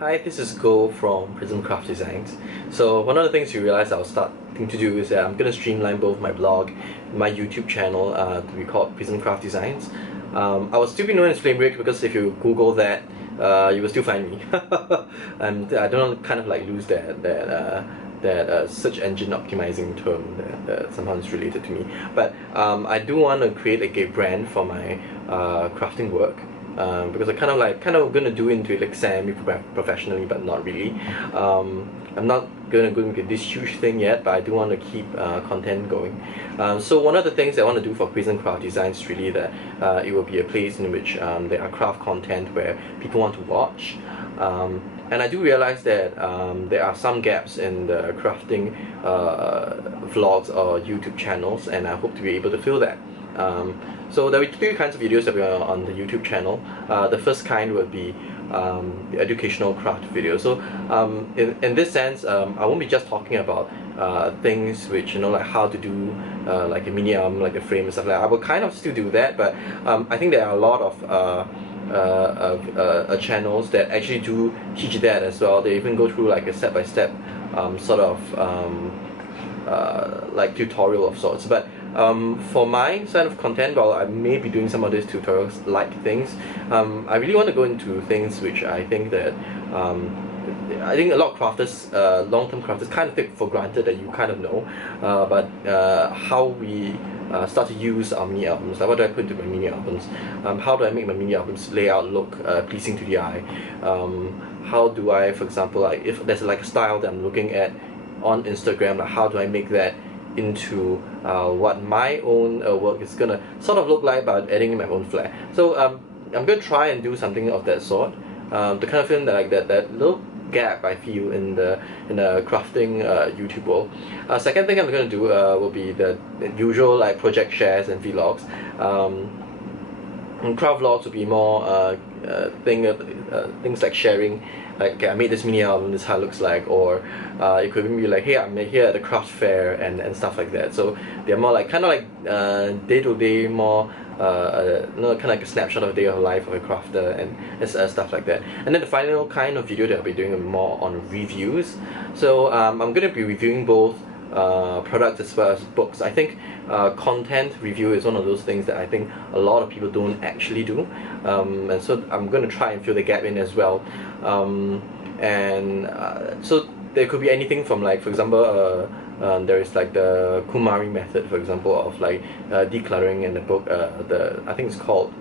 Hi, this is Go from Prism Craft Designs. So one of the things you realize I'll starting to do is that I'm going to streamline both my blog and my YouTube channel to be called Prism Craft Designs. I was still be known as Flame Break because if you Google that, you will still find me. And I don't want to kind of like lose that search engine optimizing term that somehow is related to me. But I do want to create like a brand for my crafting work. Because I kind of gonna do into it like semi-professionally, but not really. I'm not gonna go into this huge thing yet, but I do want to keep content going. So one of the things I want to do for Prism Craft Designs is really that it will be a place in which there are craft content where people want to watch. And I do realize that there are some gaps in the crafting vlogs or YouTube channels, and I hope to be able to fill that. So there will be three kinds of videos that we are on the YouTube channel. The first kind would be the educational craft video. So in this sense, I won't be just talking about things which, you know, like how to do like a mini album, like a frame and stuff like that. I will kind of still do that, but I think there are a lot of channels that actually do teach that as well. They even go through like a step-by-step sort of like tutorial of sorts. But for my side of content, while I may be doing some of these tutorials like things, I really want to go into things which I think that I think a lot of crafters, long-term crafters, kind of take for granted that you kind of know, but how we start to use our mini albums. Like, what do I put into my mini albums? How do I make my mini albums layout look pleasing to the eye? How do I, for example, like if there's like a style that I'm looking at on Instagram, like how do I make that into what my own work is gonna sort of look like, but adding in my own flair. So I'm gonna try and do something of that sort, to kind of fill in that little gap I feel in the crafting YouTube world. Second thing I'm gonna do will be the usual like project shares and vlogs. And craft vlogs will be more things like sharing, like, okay, I made this mini album, this is how it looks like, or it could even be like, hey, I'm here at the craft fair and stuff like that. So they're more like kind of like day-to-day, more kind of like a snapshot of a day of life of a crafter and stuff like that. And then the final kind of video that I'll be doing more on reviews. So I'm going to be reviewing both products as well as books. I think content review is one of those things that I think a lot of people don't actually do, and so I'm going to try and fill the gap in as well. So there could be anything from, like, for example, there is like the Kumari method, for example, of like decluttering in the book. I think it's called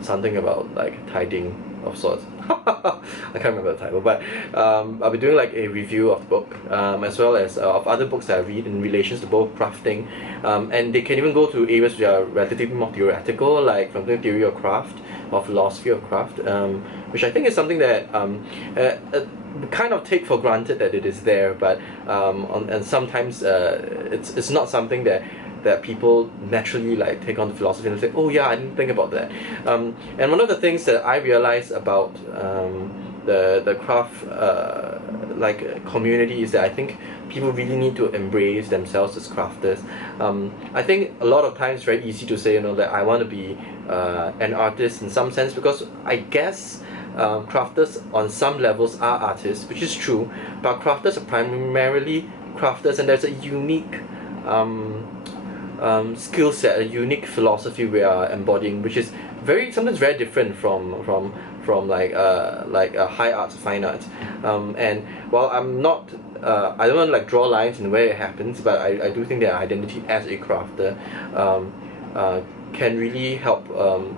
something about like tidying of sorts. I can't remember the title, but I'll be doing like a review of the book, as well as of other books that I read in relation to both crafting, and they can even go to areas which are relatively more theoretical, like from the theory of craft or philosophy of craft, which I think is something that kind of take for granted that it is there, but and sometimes it's not something that people naturally like take on the philosophy and say, oh yeah, I didn't think about that. And one of the things that I realized about the craft like community is that I think people really need to embrace themselves as crafters. I think a lot of times it's very easy to say, you know, that I want to be an artist in some sense, because I guess crafters on some levels are artists, which is true, but crafters are primarily crafters, and there's a unique skill set, a unique philosophy we are embodying, which is sometimes very different from like high arts, fine arts. And while I'm not, I don't want to like draw lines in where it happens, but I do think that identity as a crafter can really help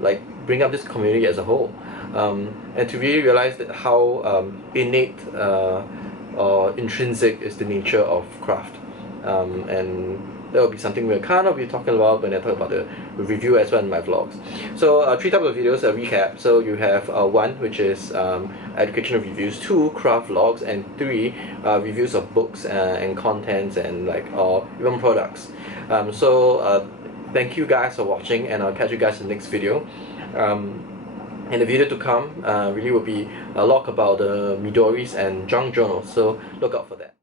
like bring up this community as a whole, and to really realize that how innate or intrinsic is the nature of craft, and that will be something we'll kind of be talking about when I talk about the review as well in my vlogs. So three types of videos, a recap. So you have one, which is educational reviews, two, craft vlogs, and three, reviews of books and contents and like or even products. Thank you guys for watching, and I'll catch you guys in the next video. And the video to come really will be a lot about the Midori's and junk journals, so look out for that.